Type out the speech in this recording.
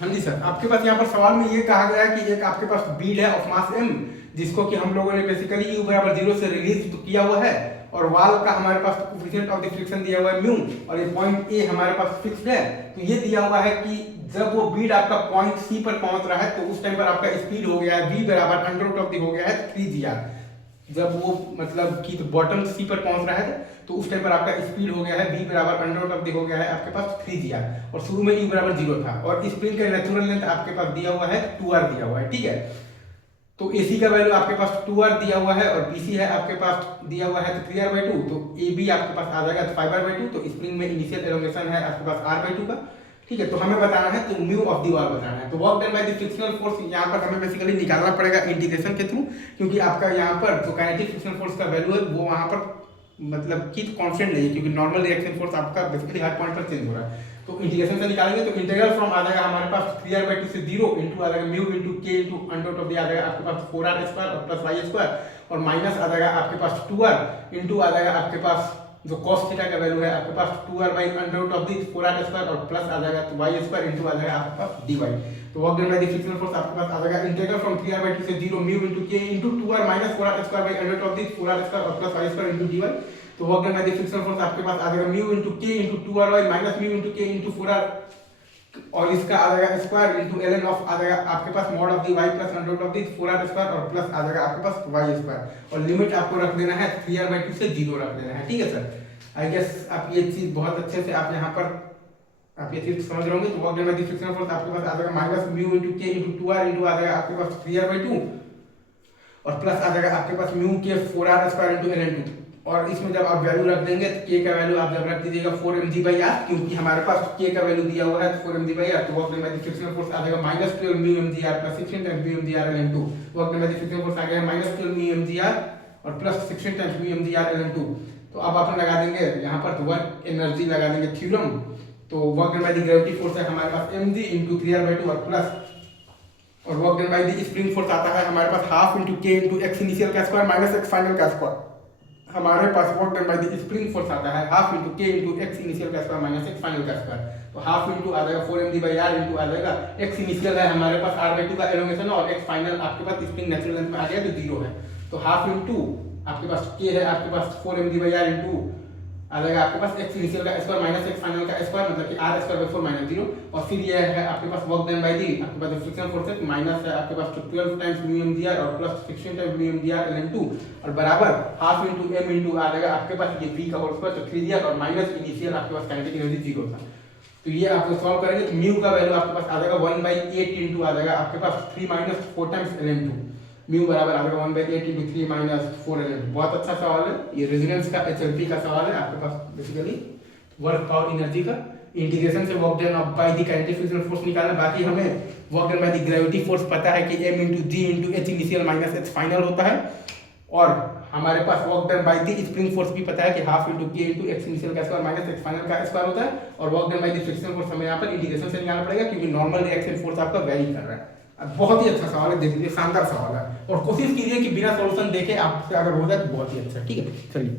हाँ जी सर, आपके पास यहाँ पर सवाल में ये कहा गया है कि एक आपके पास बीड है ऑफ मास m, जिसको कि हम लोगों ने बेसिकली u बराबर 0 से रिलीज तो किया हुआ है, और वाल का हमारे पास कोफिशिएंट ऑफ द फ्रिक्शन दिया हुआ है म्यू, और ये पॉइंट ए हमारे पास फिक्स्ड है। तो ये दिया हुआ है कि जब वो बीड आपका पॉइंट सी पर पहुंच रहा है तो उस टाइम पर आपका स्पीड हो गया है v बराबर अंडर रूट ऑफ द हो गया है 3gr। जब वो मतलब कि तो बॉटम सी पर पहुंच रहा है तो उस टाइम पर आपका स्पीड हो गया है v बराबर अंडर रूट ऑफ द हो गया है आपके पास 3gr, और शुरू में u बराबर 0 था, और स्प्रिंग का नेचुरल लेंथ आपके पास दिया हुआ है 2r दिया हुआ है, ठीक है। तो AC का वैल्यू आपके पास 2r दिया हुआ है, और BC है आपके पास दिया हुआ है तो 3r/2, तो AB आपके पास आ जाएगा 5r/2, तो स्प्रिंग में इनिशियल एलोंगेशन है आपके पास r/2 का, ठीक है। तो हमें बताना है तो म्यू ऑफ दी वाल बताना है। तो work done by the frictional force यहाँ पर हमें बेसिकली निकालना पड़ेगा इंटीग्रेशन के थ्रू, क्योंकि आपका यहाँ पर जो काइनेटिक फ्रिक्शनल फोर्स का वैल्यू है वो वहाँ पर मतलब कि कांस्टेंट नहीं है, क्योंकि नॉर्मल रिएक्शन फोर्स आपका बेसिकली हर पॉइंट पर चेंज हो रहा है। तो इंटीग्रेशन से निकालेंगे तो इंटीग्रल फ्रॉम आ जाएगा हमारे पास 3r/2 से 0 इंटू आ जाएगा म्यू इंटू के into under root of the आ जाएगा आपके पास 4r² और प्लस y², और माइनस आ जाएगा आपके पास 2r इंटू आ जाएगा आपके पास जो cos थीटा का वैल्यू है आपके पास 2r by under root of the 4r² और प्लस आ जाएगा तो y² इंटू आ जाएगा आपके पास dy। तो work done by the frictional force आपके पास आ जाएगा इंटीग्रल फ्रॉम 3r/2 से 0 म्यू इंटू के into 2r minus 4r² by under root of the 4r² और प्लस y² इंटू dy। तो work done by the frictional force आपके पास आ जाएगा म्यू इंटू के into 2r minus mu into के इंटू 4r, और इसका आ जाएगा स्क्वायर इंटू ln ऑफ आ जाएगा आपके पास mod of the y plus under root of the 4r² और प्लस आ जाएगा आपके पास y², और लिमिट आपको रख देना है 3r/2 से 0 रख देना है, ठीक है सर। आई गेस आप ये चीज बहुत अच्छे से आप यहाँ पर आप ये चीज समझ रहे होंगे। तो work done by the frictional force आपके पास आ जाएगा माइनस म्यू इंटू के इंटू 2r इंटू आ जाएगा आपके पास 3r/2 और प्लस आ जाएगा आपके पास म्यू के 4r² इंटू ln2, और इसमें जब आप वैल्यू रख देंगे तो k का वैल्यू आप जब रख दीजिएगा 4mg/r, क्योंकि हमारे पास k का वैल्यू दिया हुआ है 4mg/r। तो work done by the frictional force आ जाएगा minus 12 μmgr plus 16 times μmgr ln2। Work done by the frictional force आ गया माइनस 12 μmgr और प्लस 16 टाइम्स μmgr ln2। तो अब आप लगा देंगे यहाँ पर तो वर्क एनर्जी लगा देंगे थ्योरम। तो work done by the gravity force है हमारे पास mg इंटू 3r/2 और प्लस, और work done by the spring force आता है हमारे पास हाफ इंटू के इंटू x इनिशियल का स्क्वायर माइनस x फाइनल का स्क्वायर। हमारे पास work done by the spring force आता है हाफ इंटू के इंटू x इनिशियल का स्क्वायर माइनस x फाइनल का स्क्वायर। तो हाफ इंटू आ जाएगा 4mg/r इंटू आ जाएगा x इनिशियल है हमारे पास r/2 का एलोंगेशन, और x फाइनल आपके पास स्प्रिंग नेचुरल लेंथ में आ गया तो 0 है। तो हाफ इंटू आपके पास k है आपके पास 4mg/r इंटू आ जाएगा आपके पास x इनिशियल का स्क्वायर माइनस x फाइनल का स्क्वायर, मतलब कि r² 4 माइनस 0, और फिर ये है आपके पास वर्क डन बाय दी आपके पास फ्रिक्शन फोर्स है माइनस है आपके पास 12 टाइम्स μmgr और प्लस 16 टाइम्स μmgr ln2 और बराबर हाफ इंटू m इंटू आ जाएगा आपके पास ये v का होल स्क्वायर तो 3gr और माइनस इनिशियल आपके पास काइनेटिक एनर्जी 0 था। तो ये आप सॉल्व करेंगे तो म्यू का वैल्यू आपके पास आ जाएगा 1/8 इंटू आ जाएगा आपके पास 3 माइनस 4 टाइम्स ln2। म्यू बराबर आ जाएगा 1/8 इंटू 3 माइनस 4 ln2। बहुत अच्छा सवाल है ये, रेजोनेंस का HLP का सवाल है आपके power basically work power energy का। इंटीग्रेशन से work done by the kinetic frictional force निकालना, बाकी हमें work done by the gravity force पता है कि m into g into h initial minus h final होता है, और हमारे पास work done by the spring force भी पता है कि half into k into x initial का स्क्वायर माइनस h फाइनल का स्क्वायर होता है, और work done by the frictional force हमें यहाँ पर इंटीग्रेशन से निकालना पड़ेगा क्योंकि नॉर्मल रिएक्शन फोर्स आपका वेरी कर रहा है। बहुत ही अच्छा सवाल है, देख लीजिए शानदार सवाल है, और कोशिश कीजिए कि बिना सॉल्यूशन देखे आपसे अगर हो जाए तो बहुत ही अच्छा, ठीक है। चलिए।